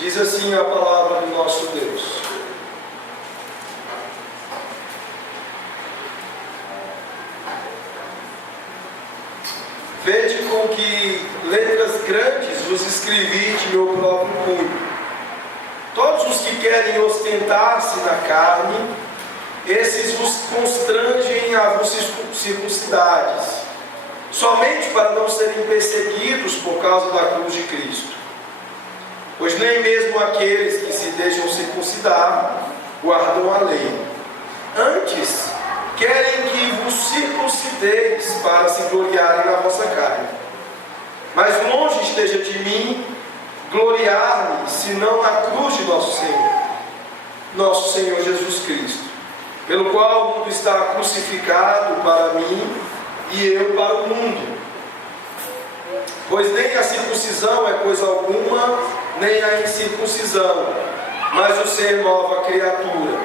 Diz assim a palavra do nosso Deus: vede com que letras grandes vos escrevi de meu próprio punho. Todos os que querem ostentar-se na carne, esses vos constrangem a vos circuncidades, somente para não serem perseguidos por causa da cruz de Cristo. Pois nem mesmo aqueles que se deixam circuncidar guardam a lei. Antes, querem que vos circuncideis para se gloriarem na vossa carne. Mas longe esteja de mim gloriar-me, senão na cruz de nosso Senhor Jesus Cristo, pelo qual o mundo está crucificado para mim e eu para o mundo. Pois nem a circuncisão é coisa alguma, nem a incircuncisão, mas o ser nova criatura.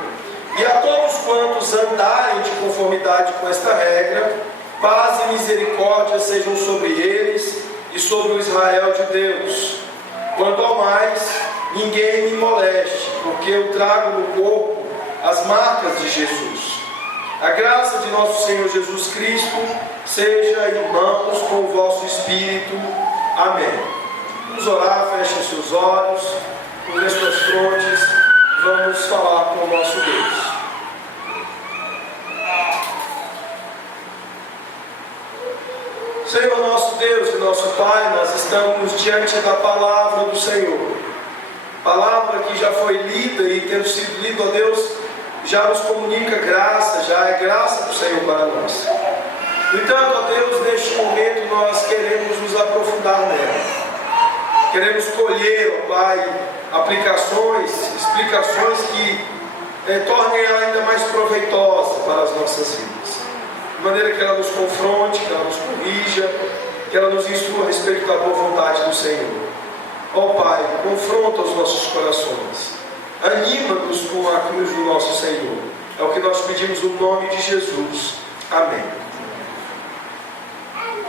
E a todos quantos andarem de conformidade com esta regra, paz e misericórdia sejam sobre eles e sobre o Israel de Deus. Quanto ao mais, ninguém me moleste, porque eu trago no corpo as marcas de Jesus. A graça de nosso Senhor Jesus Cristo seja, irmãos, com o vosso espírito. Amém. Vamos orar, fechem seus olhos, com as suas frontes, vamos falar com o nosso Deus. Senhor nosso Deus e nosso Pai, nós estamos diante da palavra do Senhor. Palavra que já foi lida e tendo sido lida, ó Deus, já nos comunica graça, já é graça do Senhor para nós. No entanto, ó Deus, neste momento nós queremos nos aprofundar nela. Queremos colher, ó Pai, aplicações, explicações que tornem ela ainda mais proveitosa para as nossas vidas. De maneira que ela nos confronte, que ela nos corrija, que ela nos instrua a respeito da boa vontade do Senhor. Ó Pai, confronta os nossos corações. Anima-nos com a cruz do nosso Senhor. É o que nós pedimos no nome de Jesus. Amém.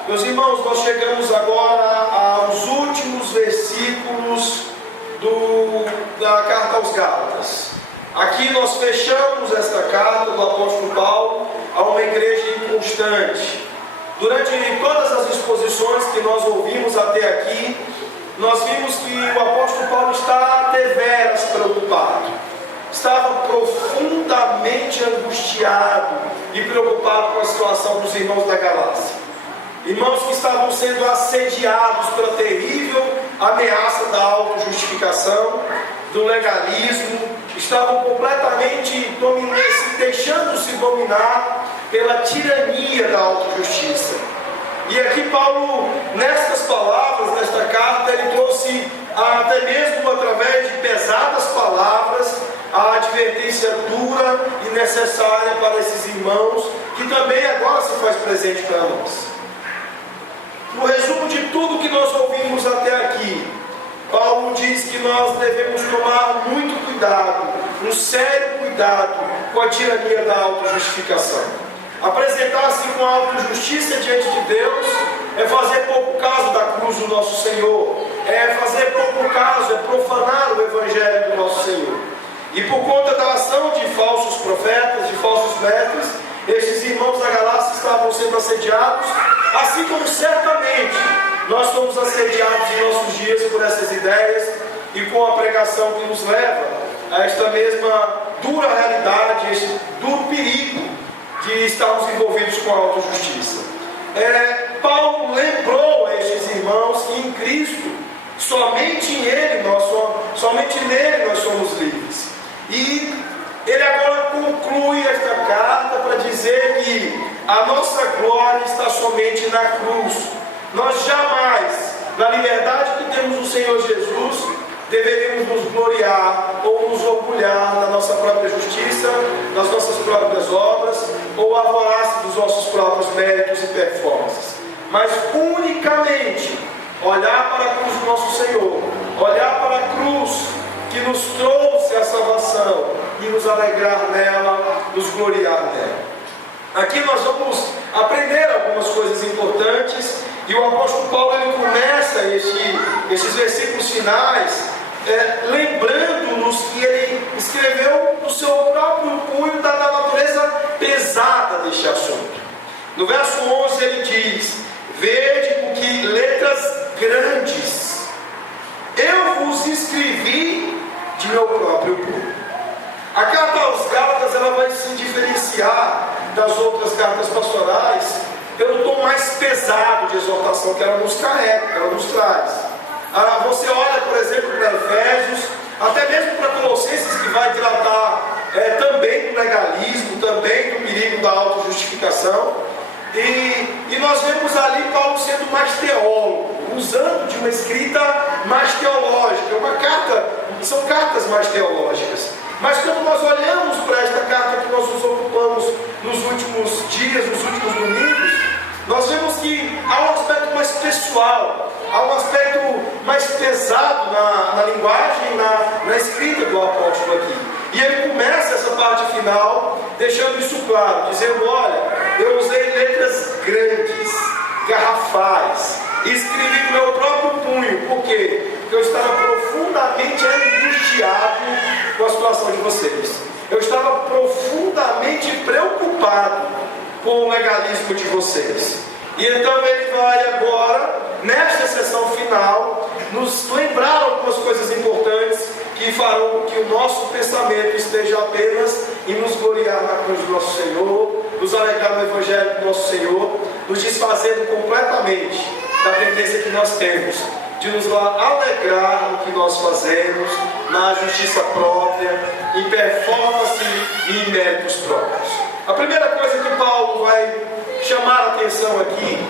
Meus irmãos, nós chegamos agora aos últimos versículos da carta aos Gálatas. Aqui nós fechamos esta carta do apóstolo Paulo a uma igreja inconstante. Durante todas as exposições que nós ouvimos até aqui, nós vimos que o apóstolo Paulo está deveras preocupado. Estava profundamente angustiado e preocupado com a situação dos irmãos da Galácia. Irmãos que estavam sendo assediados pela terrível ameaça da autojustificação, do legalismo, estavam completamente deixando-se dominar pela tirania da autojustiça. E aqui Paulo, nestas palavras, nesta carta, ele trouxe, até mesmo através de pesadas palavras, a advertência dura e necessária para esses irmãos, que também agora se faz presente para nós. No resumo de tudo que nós ouvimos até aqui, Paulo diz que nós devemos tomar muito cuidado, um sério cuidado com a tirania da autojustificação. Apresentar-se com autojustiça diante de Deus é fazer pouco caso da cruz do nosso Senhor, é fazer pouco caso, é profanar o Evangelho do nosso Senhor. E por conta da ação de falsos profetas, de falsos mestres, estes irmãos da Galácia estavam sendo assediados, assim como certamente nós somos assediados em nossos dias por essas ideias e com a pregação que nos leva a esta mesma dura realidade, este duro perigo de estarmos envolvidos com a autojustiça. Paulo lembrou a estes irmãos que em Cristo, somente nele nós somos livres. E ele agora conclui esta carta para dizer que a nossa glória está somente na cruz. Nós jamais, na liberdade que temos no Senhor Jesus, deveríamos nos gloriar ou nos orgulhar da nossa própria justiça, das nossas próprias obras, ou arvorar-se dos nossos próprios méritos e performances. Mas unicamente olhar para a cruz do nosso Senhor, olhar para a cruz que nos trouxe a salvação e nos alegrar nela, nos gloriar nela. Aqui nós vamos aprender algumas coisas importantes, e o apóstolo Paulo ele começa esses versículos finais lembrando-nos que ele escreveu do seu próprio punho da natureza pesada deste assunto. No verso 11 ele diz: vede com que letras grandes eu vos escrevi de meu próprio punho. A carta aos Gálatas ela vai se diferenciar das outras cartas pastorais pelo tom mais pesado de exortação que ela nos carrega, que ela nos traz. Você olha, por exemplo, para Efésios, até mesmo para Colossenses, que vai tratar também do legalismo, também do perigo da autojustificação. E nós vemos ali Paulo sendo mais teólogo, usando de uma escrita mais teológica. São cartas mais teológicas. Mas quando nós olhamos para esta carta que nós nos ocupamos nos últimos dias, nos últimos domingos, nós vemos que há um aspecto mais pessoal, há um aspecto mais pesado na linguagem, na escrita do apóstolo aqui. E ele começa essa parte final deixando isso claro, dizendo: olha, eu usei letras grandes, garrafais, e escrevi com meu próprio punho. Por quê? Porque eu estava profundamente angustiado com a situação de vocês. Eu estava profundamente preocupado com o legalismo de vocês. E então ele vai agora, nesta sessão final, nos lembrar algumas coisas importantes que farão com que o nosso pensamento esteja apenas em nos gloriar na cruz do nosso Senhor, nos alegrar no Evangelho do nosso Senhor, nos desfazendo completamente da tendência que nós temos de nos alegrar no que nós fazemos, na justiça própria, em performance e em méritos próprios. A primeira coisa que Paulo vai chamar a atenção aqui,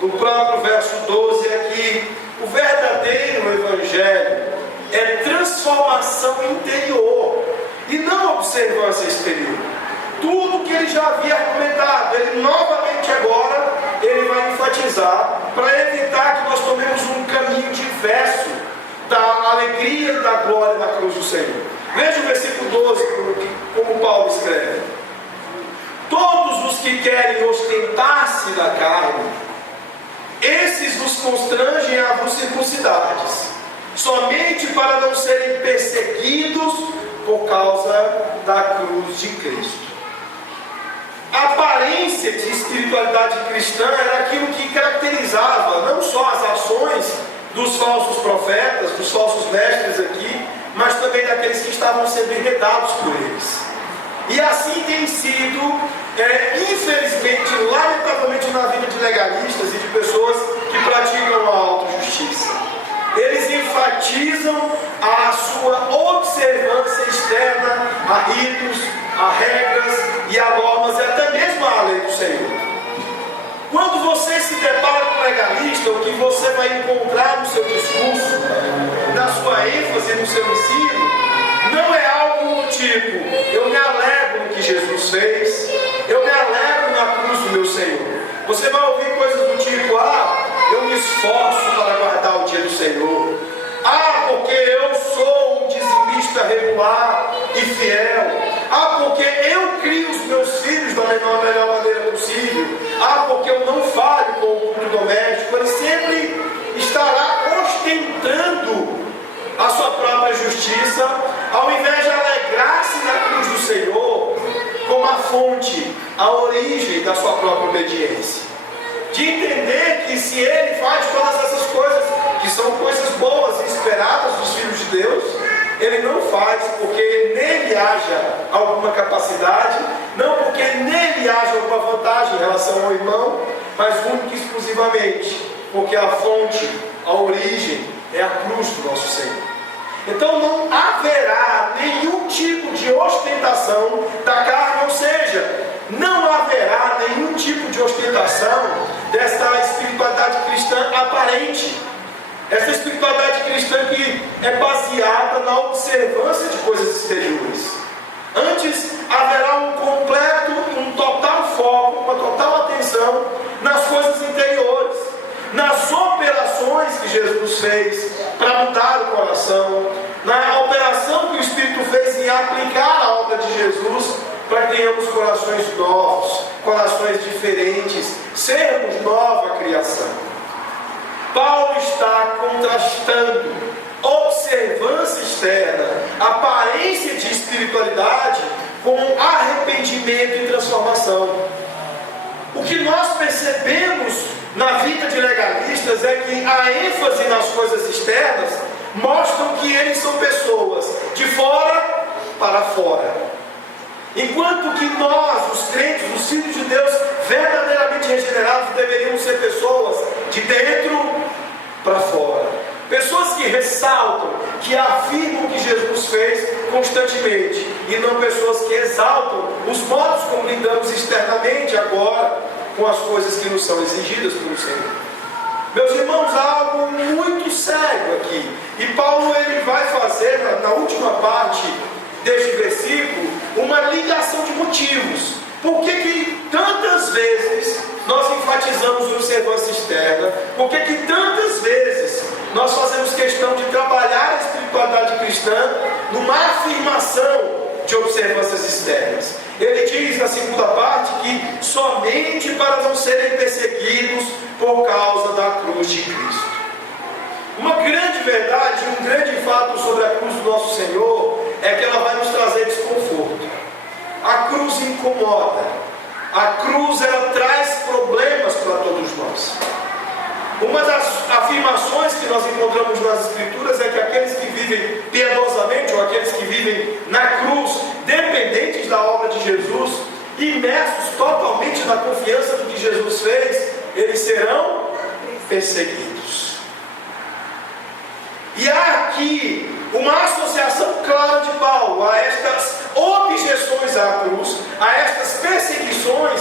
no próprio verso 12, é que o verdadeiro Evangelho é transformação interior e não observância exterior. Tudo que ele já havia argumentado, ele novamente agora ele vai enfatizar para evitar que nós tomemos um caminho diverso da alegria e da glória na cruz do Senhor. Veja o versículo 12, como Paulo escreve: todos os que querem ostentar-se da carne, esses nos constrangem a vos circuncidades, somente para não serem perseguidos por causa da cruz de Cristo. A aparência de espiritualidade cristã era aquilo que caracterizava não só as ações dos falsos profetas, dos falsos mestres aqui, mas também daqueles que estavam sendo enredados por eles. E assim tem sido, infelizmente, lamentavelmente, na vida de legalistas e de pessoas que praticam a autojustiça. Eles enfatizam a sua observância externa a ritos, a regras e a normas e até mesmo a lei do Senhor. Quando você se depara com um legalista, o que você vai encontrar no seu discurso, na sua ênfase, no seu ensino, não é algo do tipo: eu me alegro no que Jesus fez, eu me alegro na cruz do meu Senhor. Você vai ouvir coisas do tipo: eu me esforço para guardar o dia do Senhor, porque eu sou um dizimista regular e fiel, porque eu crio os meus filhos da melhor maneira possível, porque eu não falho com o culto doméstico. Ele sempre estará ostentando a sua própria justiça, ao invés de alegrar-se na cruz do Senhor como a fonte, a origem da sua própria obediência. De entender que se ele faz todas essas coisas, que são coisas boas e esperadas dos filhos de Deus, ele não faz porque nele haja alguma capacidade, não porque nele haja alguma vantagem em relação ao irmão, mas única e exclusivamente porque a fonte, a origem é a cruz do nosso Senhor. Então não haverá nenhum tipo de ostentação da carne, ou seja, não haverá nenhum tipo de ostentação desta espiritualidade cristã aparente. Essa espiritualidade cristã que é baseada na observância de coisas exteriores. Antes haverá um total foco, uma total atenção nas coisas interiores, nas operações que Jesus fez para mudar o coração, na operação que o Espírito fez em aplicar a obra de Jesus para que tenhamos corações novos, corações diferentes, sermos nova criação. Paulo está contrastando observância externa, aparência de espiritualidade, com arrependimento e transformação. O que nós percebemos na vida de legalistas é que a ênfase nas coisas externas mostram que eles são pessoas de fora para fora. Enquanto que nós, os crentes, os filhos de Deus verdadeiramente regenerados, deveríamos ser pessoas de dentro para fora. Pessoas que ressaltam, que afirmam o que Jesus fez constantemente, e não pessoas que exaltam os modos como lidamos externamente agora com as coisas que nos são exigidas pelo Senhor. Meus irmãos, há algo muito sério aqui, e Paulo ele vai fazer na última parte deste versículo uma ligação de motivos. Por que tantas vezes nós enfatizamos a observância externa? Por que tantas vezes nós fazemos questão de trabalhar a espiritualidade cristã numa afirmação de observâncias externas? Ele diz na segunda parte que somente para não serem perseguidos por causa da cruz de Cristo. Uma grande verdade, um grande fato sobre a cruz do nosso Senhor é que ela vai nos trazer desconforto. A cruz incomoda. A cruz ela traz problemas para todos nós. Uma das afirmações que nós encontramos nas Escrituras é que aqueles que vivem piedosamente, ou aqueles que vivem na cruz, dependentes da obra de Jesus, imersos totalmente na confiança do que Jesus fez, eles serão perseguidos. E há aqui uma associação clara de Paulo a estas objeções à cruz, a estas perseguições,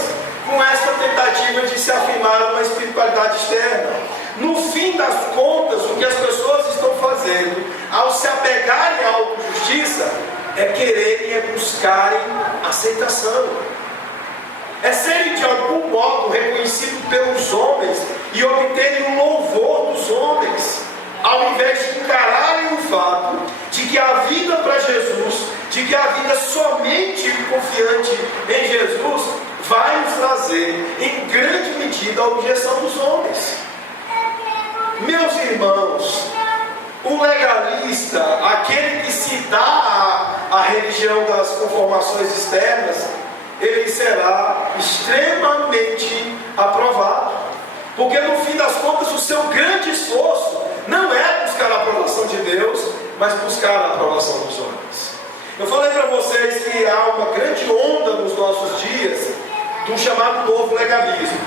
com esta tentativa de se afirmar uma espiritualidade externa. No fim das contas, o que as pessoas estão fazendo, ao se apegarem à autojustiça, é quererem, é buscarem aceitação. É serem de algum modo reconhecidos pelos homens e obterem o louvor dos homens, ao invés de encararem o fato de que a vida para Jesus, de que a vida somente confiante em Jesus, vai nos trazer, em grande medida, a objeção dos homens. Meus irmãos, o legalista, aquele que se dá à religião das conformações externas, ele será extremamente aprovado. Porque no fim das contas, o seu grande esforço não é buscar a aprovação de Deus, mas buscar a aprovação dos homens. Eu falei para vocês que há uma grande onda nos nossos dias do chamado novo legalismo.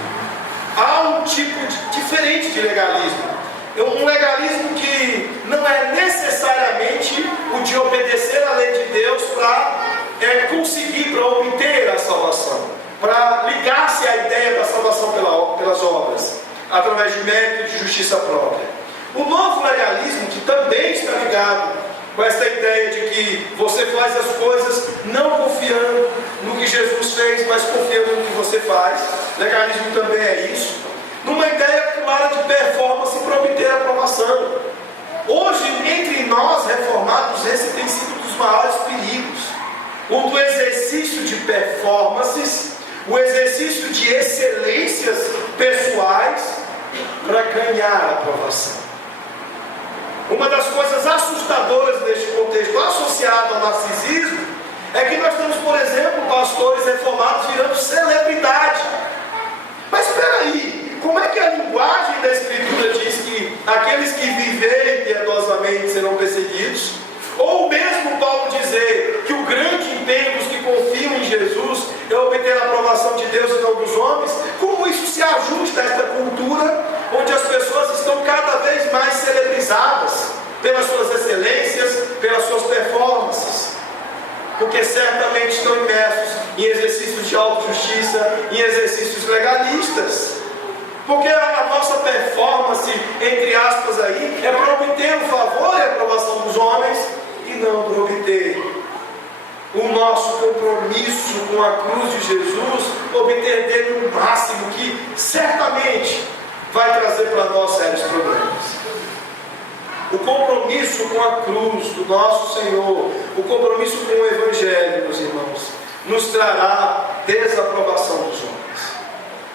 Há um tipo diferente de legalismo. Um legalismo que não é necessariamente o de obedecer à lei de Deus para conseguir, para obter a salvação, para ligar-se à ideia da salvação pelas obras, através de mérito e de justiça própria. O novo legalismo, que também está ligado com essa ideia de que você faz as coisas não confiando no que Jesus fez, mas confiando no que você faz. Legalismo também é isso. Numa ideia clara de performance para obter a aprovação. Hoje, entre nós reformados, esse tem sido um dos maiores perigos. O do exercício de performances, o exercício de excelências pessoais para ganhar a aprovação. Uma das coisas assustadoras deste contexto associado ao narcisismo é que nós temos, por exemplo, pastores reformados virando celebridade. Mas espera aí, como é que a linguagem da Escritura diz que aqueles que viverem piedosamente serão perseguidos? Ou mesmo Paulo dizer que o grande empenho dos que confiam em Jesus é obter a aprovação de Deus e não dos homens? Como isso se ajusta a esta cultura onde as pessoas estão cada vez mais celebrizadas pelas suas excelências, pelas suas performances? Porque certamente estão imersos em exercícios de autojustiça, em exercícios legalistas. Porque a nossa performance, entre aspas aí, é para obter o favor e a aprovação dos homens e não para obter o nosso compromisso com a cruz de Jesus, obter dele o máximo que certamente vai trazer para nós sérios problemas. O compromisso com a cruz do nosso Senhor, o compromisso com o Evangelho, meus irmãos, nos trará desaprovação dos homens,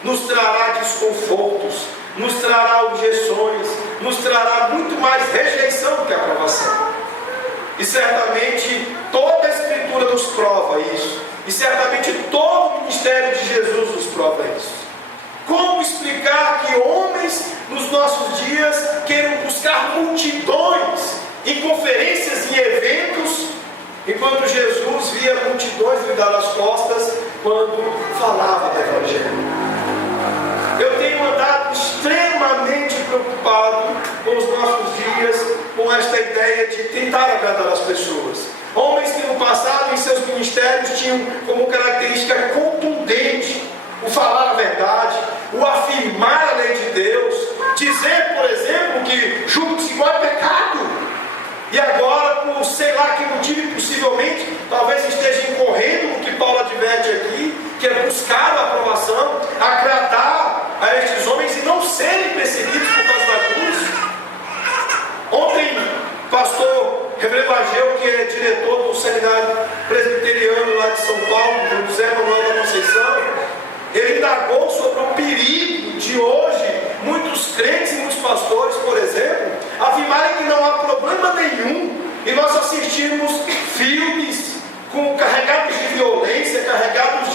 nos trará desconfortos, nos trará objeções, nos trará muito mais rejeição do que aprovação. E certamente toda a Escritura nos prova isso. E certamente todo o ministério de Jesus nos prova isso. Como explicar que homens nos nossos dias queiram buscar multidões em conferências e eventos, enquanto Jesus via multidões lhe dar as costas quando falava do Evangelho? Eu tenho andado extremamente preocupado com os nossos dias, com esta ideia de tentar agradar as pessoas. Homens que no passado em seus ministérios tinham como característica contundente o falar a verdade, o afirmar a lei de Deus, dizer, por exemplo, que julgo-se igual é pecado. E agora, por sei lá que motivo, possivelmente, talvez esteja incorrendo no que Paulo adverte aqui, que é buscar a aprovação, agradar a estes homens e não serem perseguidos por causa da cruz. Ontem, pastor Reverendo Ageu, que é diretor do seminário presbiteriano lá de São Paulo, José Manuel da Conceição, ele indagou sobre o perigo de hoje muitos crentes e muitos pastores, por exemplo, afirmarem que não há problema nenhum e nós assistimos filmes carregados de violência, carregados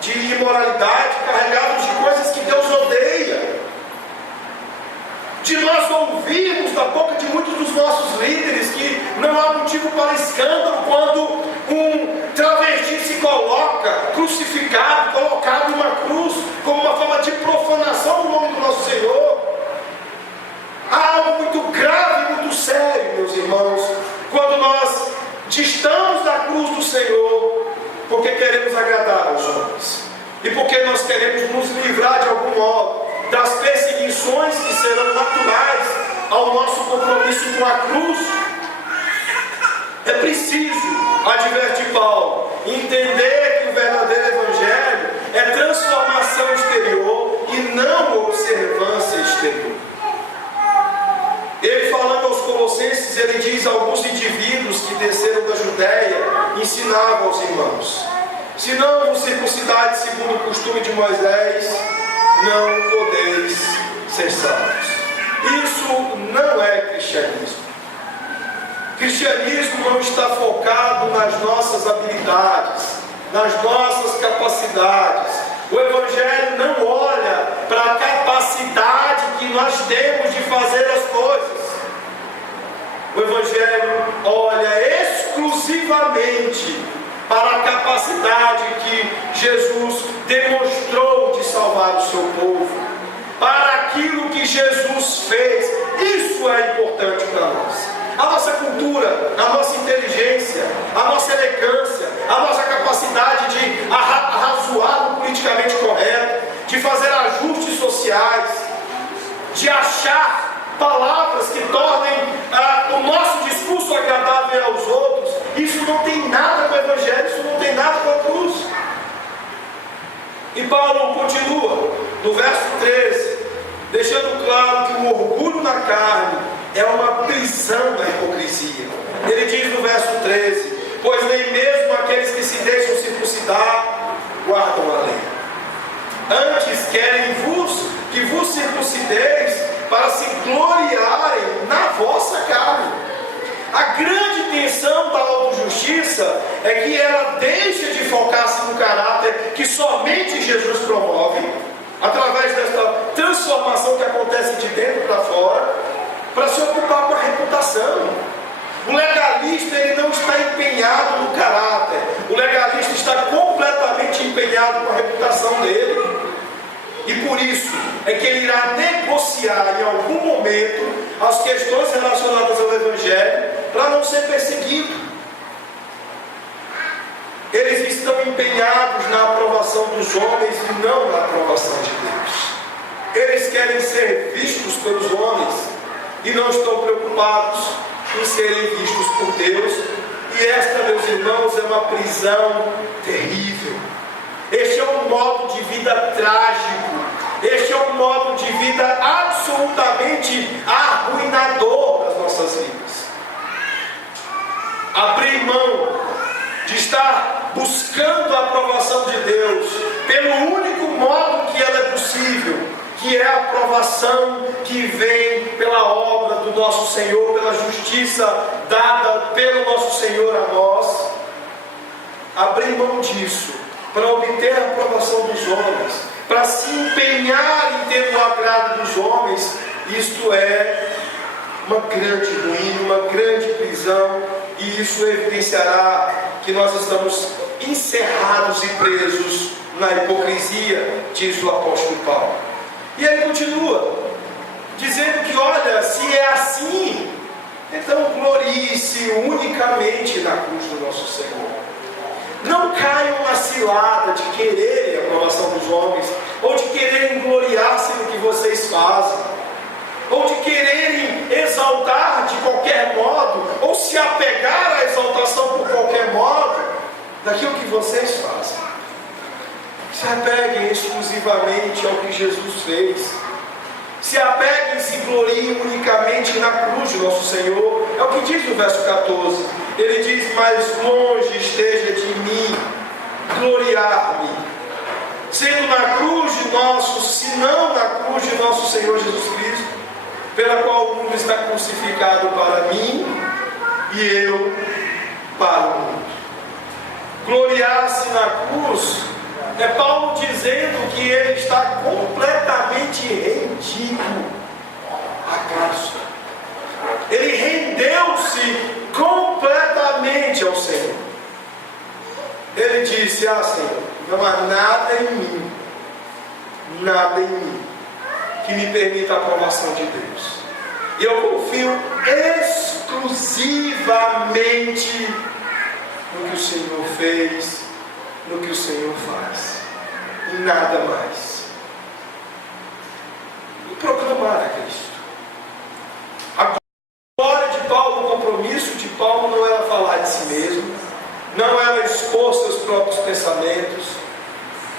de imoralidade, carregados de coisas que Deus odeia. De nós ouvirmos da boca de muitos dos nossos líderes que não há motivo para escândalo quando um travesti se coloca crucificado, colocado em uma cruz, como uma forma de profanação do nome do nosso Senhor. Há algo muito grave, muito sério, meus irmãos, quando nós distamos da cruz do Senhor, porque queremos agradar aos homens, e porque nós queremos nos livrar de algum modo das perseguições que serão naturais ao nosso compromisso com a cruz. É preciso, adverte Paulo, entender que o verdadeiro Evangelho é transformação exterior e não observância exterior. Ele, falando aos Colossenses, ele diz a alguns indivíduos que desceram da Judéia, ensinavam aos irmãos: se não vos circuncidades segundo o costume de Moisés, não podeis ser salvos. Isso não é cristianismo. Cristianismo não está focado nas nossas habilidades, nas nossas capacidades. O Evangelho não olha para a capacidade que nós temos de fazer as coisas. O Evangelho olha exclusivamente para a capacidade que Jesus demonstrou de salvar o seu povo, para aquilo que Jesus fez. Isso é importante para nós. A nossa cultura, a nossa inteligência, a nossa elegância, a nossa capacidade de arrazoar no politicamente correto, de fazer ajustes sociais, de achar palavras que tornem o nosso discurso agradável aos outros, isso não tem nada com o Evangelho, isso não tem nada com a cruz. E Paulo continua no verso 13, deixando claro que o orgulho na carne é uma prisão da hipocrisia. Ele diz no verso 13: pois nem mesmo aqueles que se deixam circuncidar guardam a lei. Antes querem que vos circuncideis para se gloriarem na vossa carne. A grande tensão da autojustiça é que ela deixa de focar-se no caráter que somente Jesus promove, através desta transformação que acontece de dentro para fora, para se ocupar com a reputação. O legalista, ele não está empenhado no caráter, o legalista está completamente empenhado com a reputação dele. E por isso é que ele irá negociar em algum momento as questões relacionadas ao Evangelho para não ser perseguido. Eles estão empenhados na aprovação dos homens e não na aprovação de Deus. Eles querem ser vistos pelos homens e não estão preocupados em serem vistos por Deus. E esta, meus irmãos, é uma prisão terrível. Este é um modo de vida trágico. Este é um modo de vida absolutamente arruinador das nossas vidas. Abrir mão de estar buscando a aprovação de Deus pelo único modo que ela é possível, que é a aprovação que vem pela obra do nosso Senhor, pela justiça dada pelo nosso Senhor a nós, abrir mão disso para obter a aprovação dos homens, para se empenhar em ter o agrado dos homens, isto é uma grande ruína, uma grande prisão, e isso evidenciará que nós estamos encerrados e presos na hipocrisia, diz o apóstolo Paulo. E ele continua dizendo que, olha, se é assim, então glorie-se unicamente na cruz do nosso Senhor. Não caiam na cilada de quererem a aprovação dos homens, ou de quererem gloriar-se no que vocês fazem, ou de quererem exaltar de qualquer modo, ou se apegar à exaltação por qualquer modo, daquilo que vocês fazem. Se apeguem exclusivamente ao que Jesus fez. Se apeguem e se gloriem unicamente na cruz de nosso Senhor. É o que diz no verso 14. Ele diz: mais longe esteja de mim gloriar-me, sendo na cruz de nosso, se não na cruz de nosso Senhor Jesus Cristo, pela qual o mundo está crucificado para mim e eu para o mundo. Gloriar-se na cruz é Paulo dizendo que ele está completamente rendido a Cristo. Ele rendeu-se completamente ao Senhor. Ele disse: Senhor, não há nada em mim que me permita a aprovação de Deus. E eu confio exclusivamente no que o Senhor fez, no que o Senhor faz, e nada mais. E proclamar a Cristo. A glória de Paulo, o compromisso de Paulo não era falar de si mesmo, não era expor seus próprios pensamentos,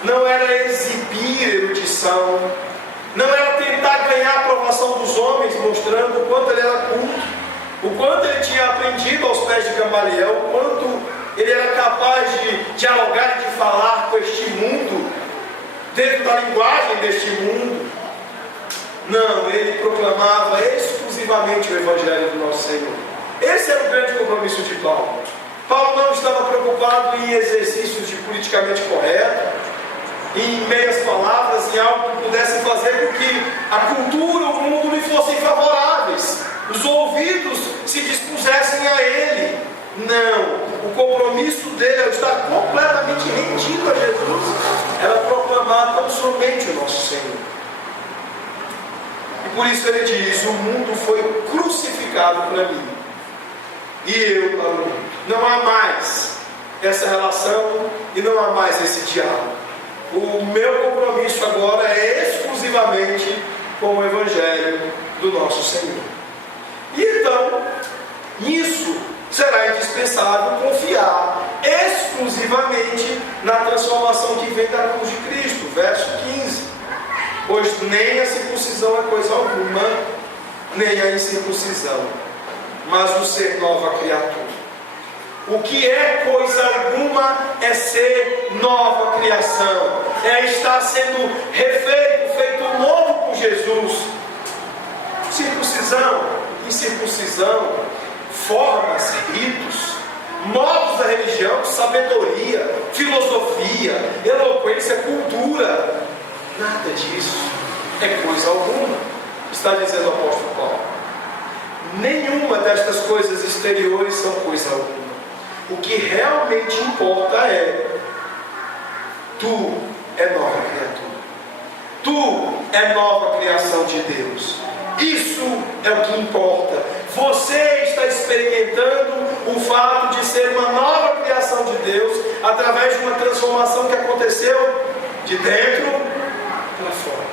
não era exibir erudição, não era tentar ganhar a aprovação dos homens, mostrando o quanto ele era culto, o quanto ele tinha aprendido aos pés de Gamaliel, o quanto ele era capaz de dialogar e de falar com este mundo, dentro da linguagem deste mundo. Não, ele proclamava exclusivamente o Evangelho do nosso Senhor. Esse era o grande compromisso de Paulo. Paulo não estava preocupado em exercícios de politicamente correto, em meias palavras, em algo que pudesse fazer com que a cultura, o mundo lhe fossem favoráveis, os ouvidos se dispusessem a ele. Não, o compromisso dele ao estar completamente rendido a Jesus era proclamar tão somente o nosso Senhor. E por isso ele diz: o mundo foi crucificado para mim e eu para o mundo. Não há mais essa relação e não há mais esse diálogo. O meu compromisso agora é exclusivamente com o Evangelho do nosso Senhor. E então, nisso será indispensável confiar exclusivamente na transformação que vem da cruz de Cristo. Verso 15: pois nem a circuncisão é coisa alguma, nem a incircuncisão, mas o ser nova criatura. O que é coisa alguma é ser nova criação, é estar sendo refeito, feito novo com Jesus. Circuncisão, incircuncisão, formas, ritos, modos da religião, sabedoria, filosofia, eloquência, cultura, nada disso é coisa alguma, está dizendo o apóstolo Paulo. Nenhuma destas coisas exteriores são coisa alguma. O que realmente importa é: tu é nova criatura, tu é nova criação de Deus. Isso é o que importa. Você está experimentando o fato de ser uma nova criação de Deus através de uma transformação que aconteceu de dentro para fora.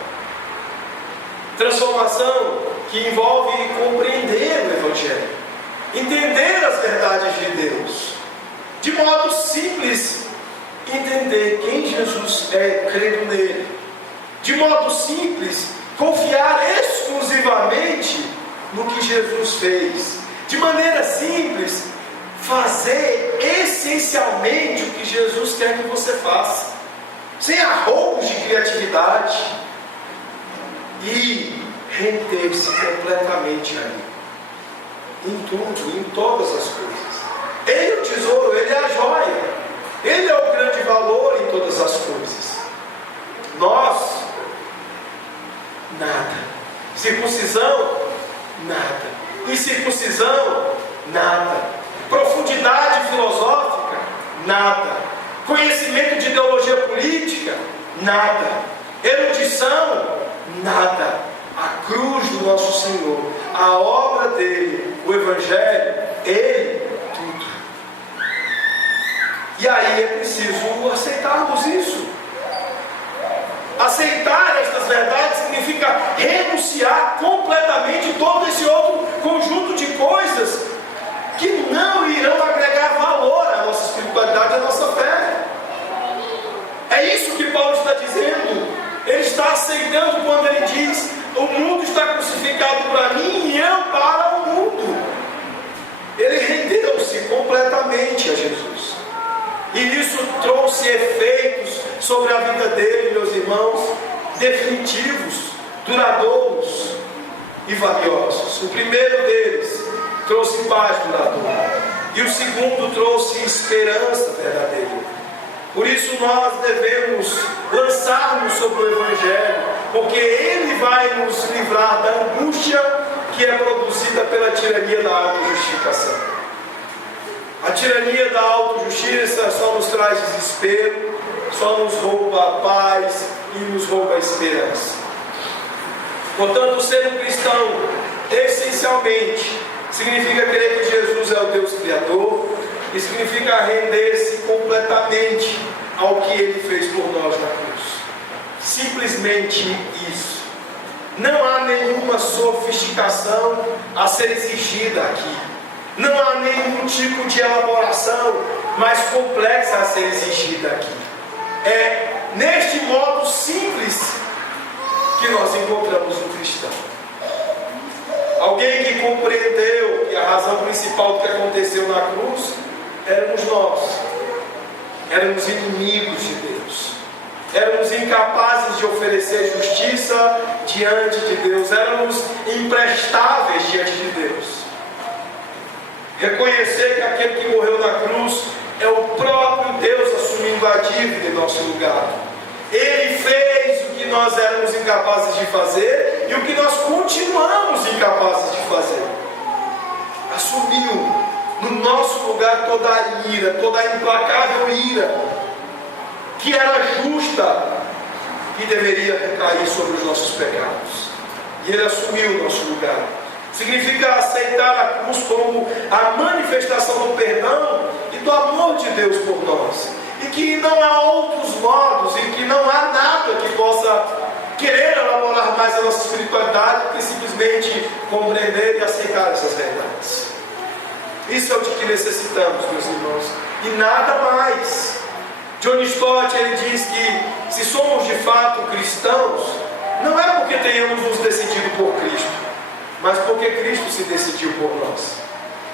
Transformação que envolve compreender o Evangelho, entender as verdades de Deus, de modo simples, entender quem Jesus é, crendo nele. De modo simples, confiar exclusivamente no que Jesus fez. De maneira simples, fazer essencialmente o que Jesus quer que você faça, sem arroubos de criatividade. e render-se completamente a Ele. Em tudo, em todas as coisas. Ele é o tesouro, Ele é a joia. Ele é o grande valor em todas as coisas. Nós, nada. Circuncisão, nada. Incircuncisão, nada. Profundidade filosófica, nada. Conhecimento de ideologia política, nada. Erudição, nada. A cruz do nosso Senhor, a obra dele, o Evangelho, Ele, tudo. E aí é preciso aceitarmos isso. Aceitar estas verdades significa renunciar completamente todo esse outro conjunto de coisas que não irão agregar valor à nossa espiritualidade, à nossa fé. É isso que Paulo está dizendo. Ele está aceitando quando ele diz: o mundo está crucificado para mim e eu para o mundo. Ele rendeu-se completamente a Jesus. E isso trouxe efeitos sobre a vida dele, meus irmãos, definitivos, duradouros e valiosos. O primeiro deles trouxe paz duradoura. E o segundo trouxe esperança verdadeira. Por isso nós devemos lançar-nos sobre o Evangelho, porque ele vai nos livrar da angústia que é produzida pela tirania da autojustificação. A tirania da autojustiça só nos traz desespero, só nos rouba a paz e nos rouba a esperança. Portanto, ser um cristão, essencialmente, significa crer que Jesus é o Deus Criador, e significa render-se completamente ao que Ele fez por nós na cruz. Simplesmente isso. Não há nenhuma sofisticação a ser exigida aqui. Não há nenhum tipo de elaboração mais complexa a ser exigida aqui. É neste modo simples que nós encontramos um cristão. Alguém que compreendeu que a razão principal do que aconteceu na cruz éramos nós. Éramos inimigos de Deus. Éramos incapazes de oferecer justiça diante de Deus. Éramos imprestáveis diante de Deus. Reconhecer que aquele que morreu na cruz é o próprio Deus assumindo a dívida em nosso lugar. Ele fez o que nós éramos incapazes de fazer e o que nós continuamos incapazes de fazer. Assumiu no nosso lugar toda a ira, toda a implacável ira, que era justa e deveria recair sobre os nossos pecados. E Ele assumiu o nosso lugar. Significa aceitar a cruz como a manifestação do perdão e do amor de Deus por nós. E que não há outros modos, e que não há nada que possa querer elaborar mais a nossa espiritualidade do que simplesmente compreender e aceitar essas verdades. Isso é o de que necessitamos, meus irmãos, e nada mais. John Stott, ele diz que se somos de fato cristãos, não é porque tenhamos nos decidido por Cristo, mas porque Cristo se decidiu por nós.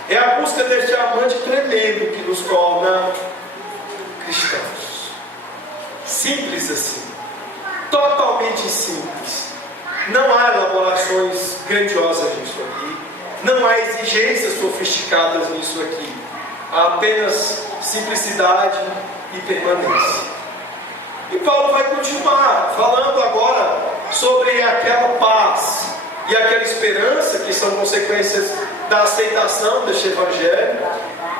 É a busca deste amante tremendo que nos torna cristãos. Simples assim, totalmente simples. Não há elaborações grandiosas nisso aqui, não há exigências sofisticadas nisso aqui. Há apenas simplicidade e permanência. E Paulo vai continuar falando agora sobre aquela paz e aquela esperança que são consequências da aceitação deste Evangelho,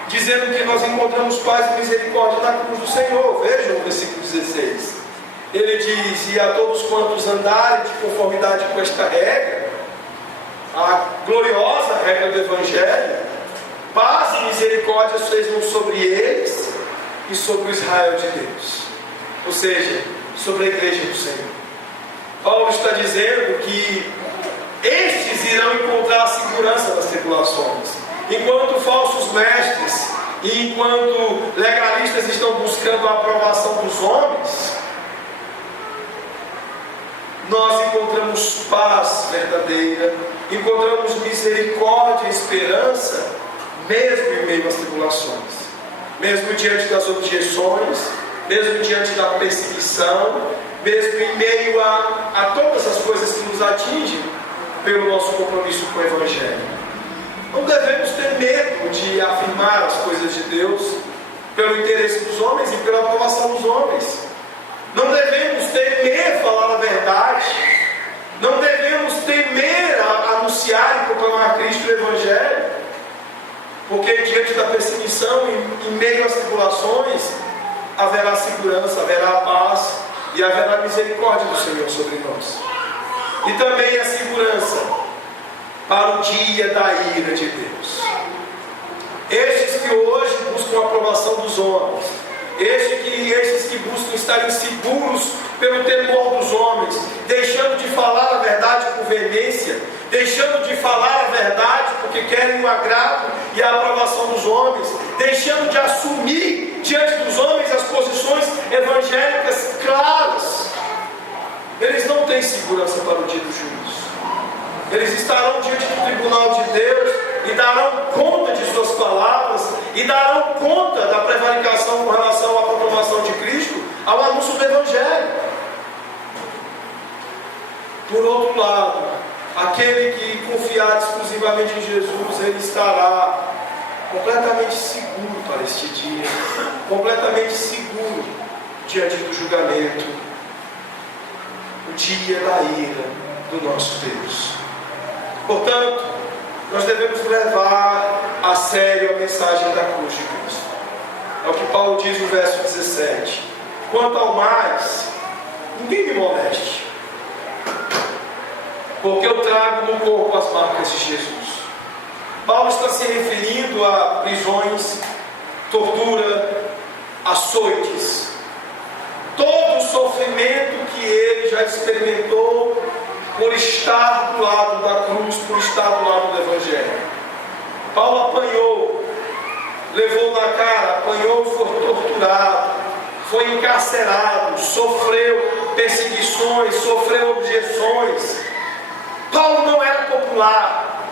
dizendo que nós encontramos paz e misericórdia na cruz do Senhor. Vejam o versículo 16. Ele diz: e a todos quantos andarem de conformidade com esta regra, a gloriosa regra do Evangelho, paz e misericórdia sejam sobre eles e sobre o Israel de Deus, ou seja, sobre a igreja do Senhor. Paulo está dizendo que estes irão encontrar a segurança das tribulações, enquanto falsos mestres e enquanto legalistas estão buscando a aprovação dos homens. Nós encontramos paz verdadeira, encontramos misericórdia e esperança, mesmo em meio às tribulações, mesmo diante das objeções, mesmo diante da perseguição, mesmo em meio a todas as coisas que nos atingem, pelo nosso compromisso com o Evangelho. Não devemos ter medo de afirmar as coisas de Deus pelo interesse dos homens e pela aprovação dos homens. Não devemos temer falar a verdade. Não devemos temer anunciar e proclamar Cristo e o Evangelho, porque diante da perseguição, em meio às tribulações, haverá segurança, haverá paz e haverá misericórdia do Senhor sobre nós. E também a segurança para o dia da ira de Deus. Estes que hoje buscam a aprovação dos homens, estes que buscam estar inseguros pelo temor dos homens, deixando de falar a verdade por veemência, deixando de falar a verdade porque querem o agrado e a aprovação dos homens, deixando de assumir diante dos homens as posições evangélicas claras, eles não têm segurança para o dia do juízo. Eles estarão diante do tribunal de Deus e darão conta de suas palavras e darão conta da prevaricação com relação à proclamação de Cristo, ao anúncio do Evangelho. Por outro lado, aquele que confiar exclusivamente em Jesus, ele estará completamente seguro para este dia, completamente seguro diante do julgamento, o dia da ira do nosso Deus. Portanto, nós devemos levar a sério a mensagem da cruz de Cristo. É o que Paulo diz no verso 17: quanto ao mais, ninguém me moleste, porque eu trago no corpo as marcas de Jesus. Paulo está se referindo a prisões, tortura, açoites, todo o sofrimento que ele já experimentou por estar do lado da cruz, por estar do lado do Evangelho. Paulo apanhou, levou na cara, apanhou, foi torturado, foi encarcerado, sofreu perseguições, sofreu objeções. Paulo não era popular.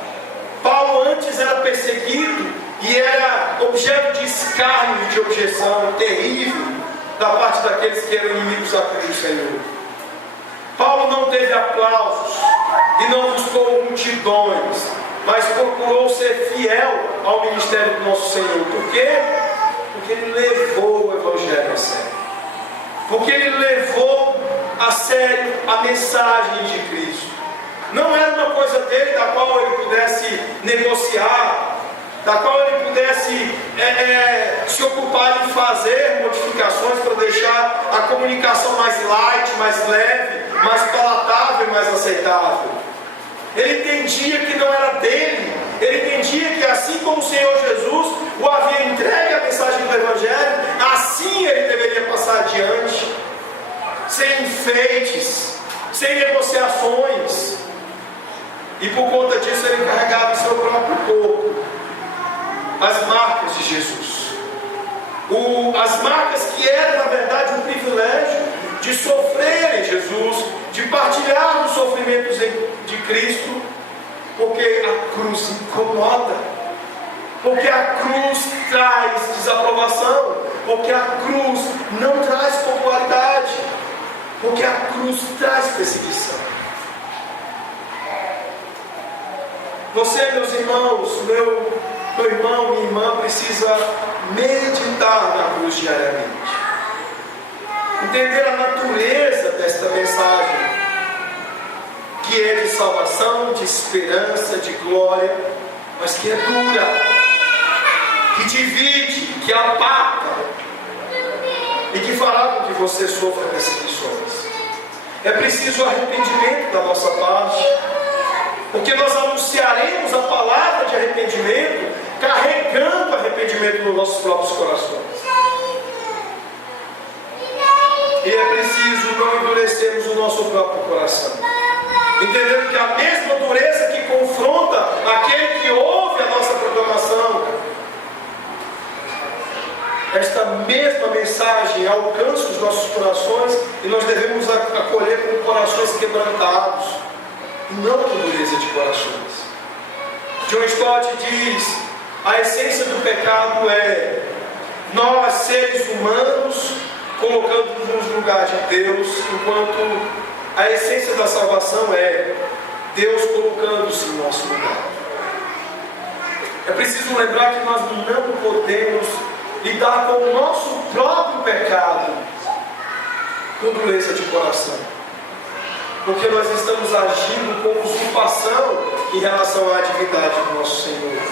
Paulo antes era perseguido e era objeto de escárnio e de objeção terrível da parte daqueles que eram inimigos da cruz do Senhor. Paulo não teve aplausos e não buscou multidões, mas procurou ser fiel ao ministério do nosso Senhor. Por quê? Porque ele levou o Evangelho a sério. Porque ele levou a sério a mensagem de Cristo. Não era uma coisa dele da qual ele pudesse negociar, da qual ele pudesse se ocupar em fazer modificações para deixar a comunicação mais light, mais leve, mais palatável e mais aceitável. Ele entendia que não era dele, ele entendia que assim como o Senhor Jesus o havia entregue a mensagem do Evangelho, assim ele deveria passar adiante, sem enfeites, sem negociações. E por conta disso ele carregava em seu próprio corpo as marcas de Jesus. As marcas que eram na verdade um privilégio de sofrer em Jesus, de partilhar os sofrimentos de Cristo, porque a cruz incomoda, porque a cruz traz desaprovação, porque a cruz não traz popularidade, porque a cruz traz perseguição. Você, meus irmãos, meu irmão, minha irmã, precisa meditar na cruz diariamente. Entender a natureza desta mensagem, que é de salvação, de esperança, de glória, mas que é dura, que divide, que apaga e que fará com que você sofra perseguições. É preciso arrependimento da nossa parte, porque nós anunciaremos a palavra de arrependimento, carregando arrependimento nos nossos próprios corações. E é preciso não endurecermos o nosso próprio coração, entendendo que a mesma dureza que confronta aquele que ouve a nossa proclamação, esta mesma mensagem alcança os nossos corações, e nós devemos acolher com corações quebrantados, não com dureza de corações. John Stott diz: a essência do pecado é nós, seres humanos, colocando-nos no lugar de Deus, enquanto a essência da salvação é Deus colocando-se no nosso lugar. É preciso lembrar que nós não podemos lidar com o nosso próprio pecado com dureza de coração, porque nós estamos agindo com usurpação em relação à divindade do nosso Senhor.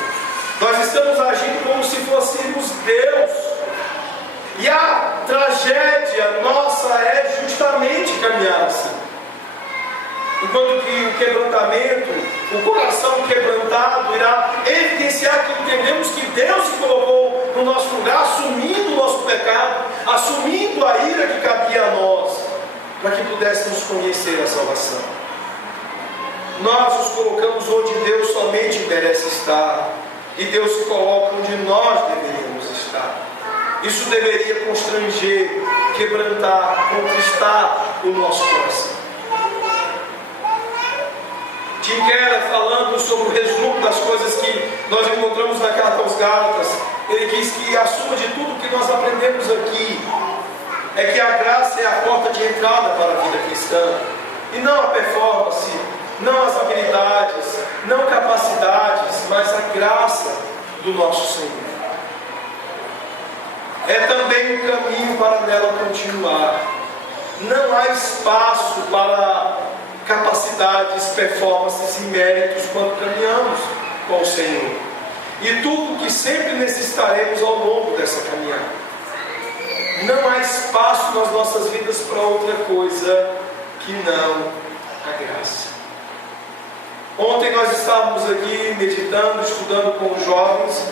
Nós estamos agindo como se fôssemos Deus, e a tragédia nossa é justamente caminhar assim. Enquanto que o quebrantamento, o coração quebrantado, irá evidenciar que entendemos que Deus se colocou no nosso lugar, assumindo o nosso pecado, assumindo a ira que cabia a nós, para que pudéssemos conhecer a salvação. Nós nos colocamos onde Deus somente merece estar, e Deus se coloca onde nós deveríamos estar. Isso deveria constranger, quebrantar, contristar o nosso coração. Tim Keller, falando sobre o resumo das coisas que nós encontramos na carta aos Gálatas, ele diz que a suma de tudo que nós aprendemos aqui é que a graça é a porta de entrada para a vida cristã, e não a performance, não as habilidades, não capacidades, mas a graça do nosso Senhor. É também um caminho para nela continuar. Não há espaço para capacidades, performances e méritos quando caminhamos com o Senhor, e tudo que sempre necessitaremos ao longo dessa caminhada. Não há espaço nas nossas vidas para outra coisa que não a graça. Ontem nós estávamos aqui meditando, estudando com os jovens,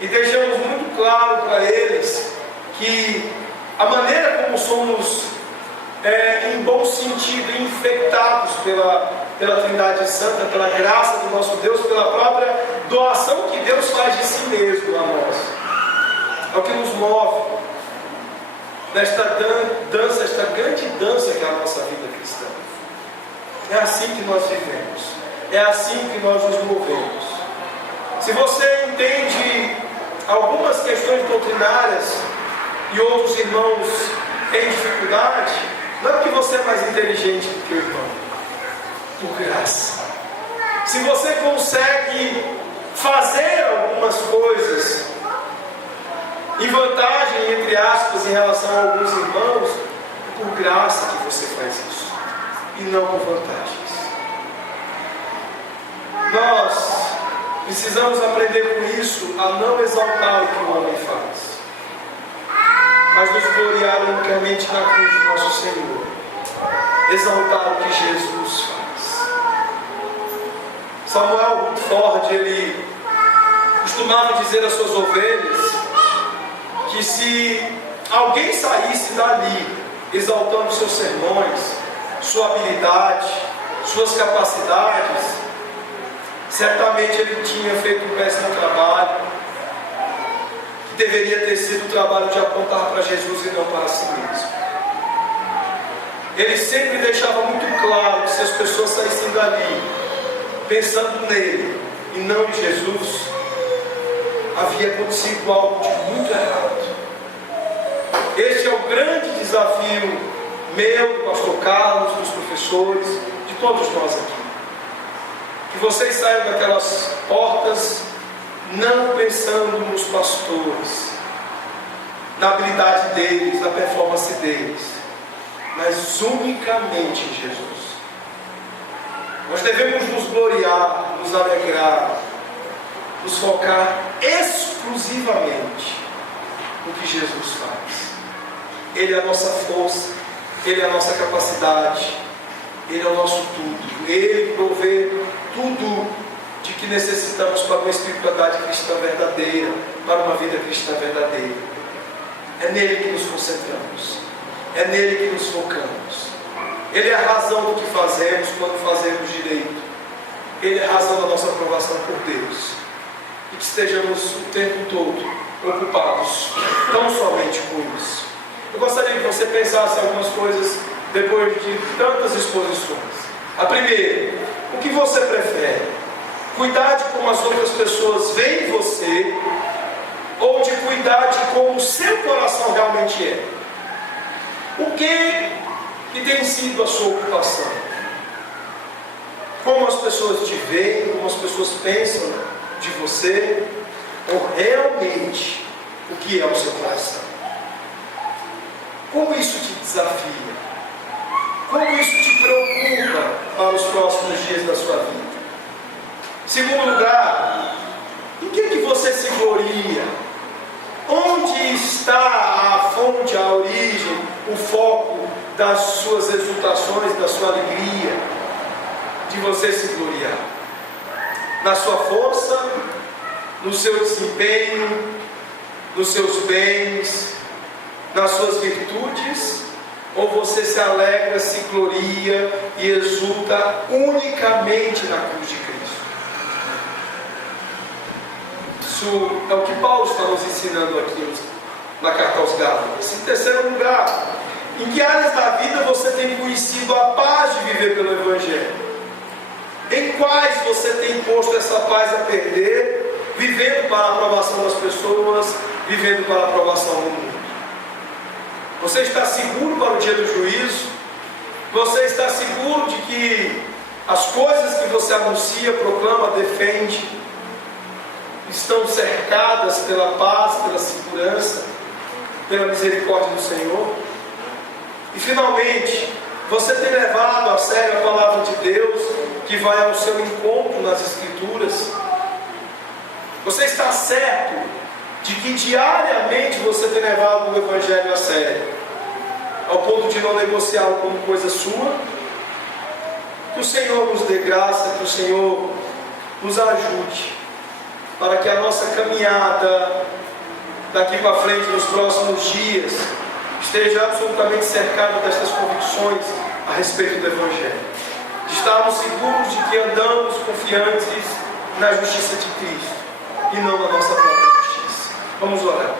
e deixamos muito claro para eles que a maneira como somos em bom sentido, infectados pela Trindade Santa, pela graça do nosso Deus, pela própria doação que Deus faz de si mesmo a nós. É o que nos move nesta dança, esta grande dança que é a nossa vida cristã. É assim que nós vivemos, é assim que nós nos movemos. Se você entende algumas questões doutrinárias e outros irmãos têm dificuldade, não é porque você é mais inteligente do que o irmão, por graça. Se você consegue fazer algumas coisas em vantagem, entre aspas, em relação a alguns irmãos, é por graça que você faz isso, e não por vantagens. Nós precisamos aprender com isso a não exaltar o que o homem faz, mas nos gloriar unicamente na cruz do nosso Senhor, exaltar o que Jesus faz. Samuel Ford, ele costumava dizer às suas ovelhas que se alguém saísse dali exaltando seus sermões, sua habilidade, suas capacidades, certamente ele tinha feito um péssimo trabalho, deveria ter sido o trabalho de apontar para Jesus e não para si mesmo. Ele sempre deixava muito claro que se as pessoas saíssem dali pensando nele e não em Jesus, havia acontecido algo de muito errado. Este é o grande desafio meu, do pastor Carlos, dos professores, de todos nós aqui. Que vocês saiam daquelas portas não pensando nos pastores, na habilidade deles, na performance deles, mas unicamente em Jesus. Nós devemos nos gloriar, nos alegrar, nos focar exclusivamente no que Jesus faz. Ele é a nossa força, Ele é a nossa capacidade, Ele é o nosso tudo. Ele provê tudo de que necessitamos para uma espiritualidade cristã verdadeira, para uma vida cristã verdadeira. É nele que nos concentramos, é nele que nos focamos. Ele é a razão do que fazemos quando fazemos direito. Ele é a razão da nossa aprovação por Deus. E que estejamos o tempo todo ocupados tão somente com isso. Eu gostaria que você pensasse algumas coisas depois de tantas exposições. A primeira, o que você prefere? Cuidar de como as outras pessoas veem você, ou de cuidar de como o seu coração realmente é? O que tem sido a sua ocupação? Como as pessoas te veem, como as pessoas pensam de você, ou realmente o que é o seu coração? Como isso te desafia? Como isso te preocupa para os próximos dias da sua vida? Segundo lugar, em que você se gloria? Onde está a fonte, a origem, o foco das suas exultações, da sua alegria, de você se gloriar? Na sua força, no seu desempenho, nos seus bens, nas suas virtudes? Ou você se alegra, se gloria e exulta unicamente na cruz de Cristo? Isso é o que Paulo está nos ensinando aqui na carta aos Gálatas. Em terceiro lugar, em que áreas da vida você tem conhecido a paz de viver pelo Evangelho? Em quais você tem posto essa paz a perder, vivendo para a aprovação das pessoas, vivendo para a aprovação do mundo? Você está seguro para o dia do juízo? Você está seguro de que as coisas que você anuncia, proclama, defende, estão cercadas pela paz, pela segurança, pela misericórdia do Senhor? E finalmente, você tem levado a sério a palavra de Deus, que vai ao seu encontro nas Escrituras? Você está certo de que diariamente você tem levado o Evangelho a sério, ao ponto de não negociá-lo como coisa sua? Que o Senhor nos dê graça, que o Senhor nos ajude, para que a nossa caminhada daqui para frente, nos próximos dias, esteja absolutamente cercada destas convicções a respeito do Evangelho, de estarmos seguros de que andamos confiantes na justiça de Cristo e não na nossa própria justiça. Vamos orar.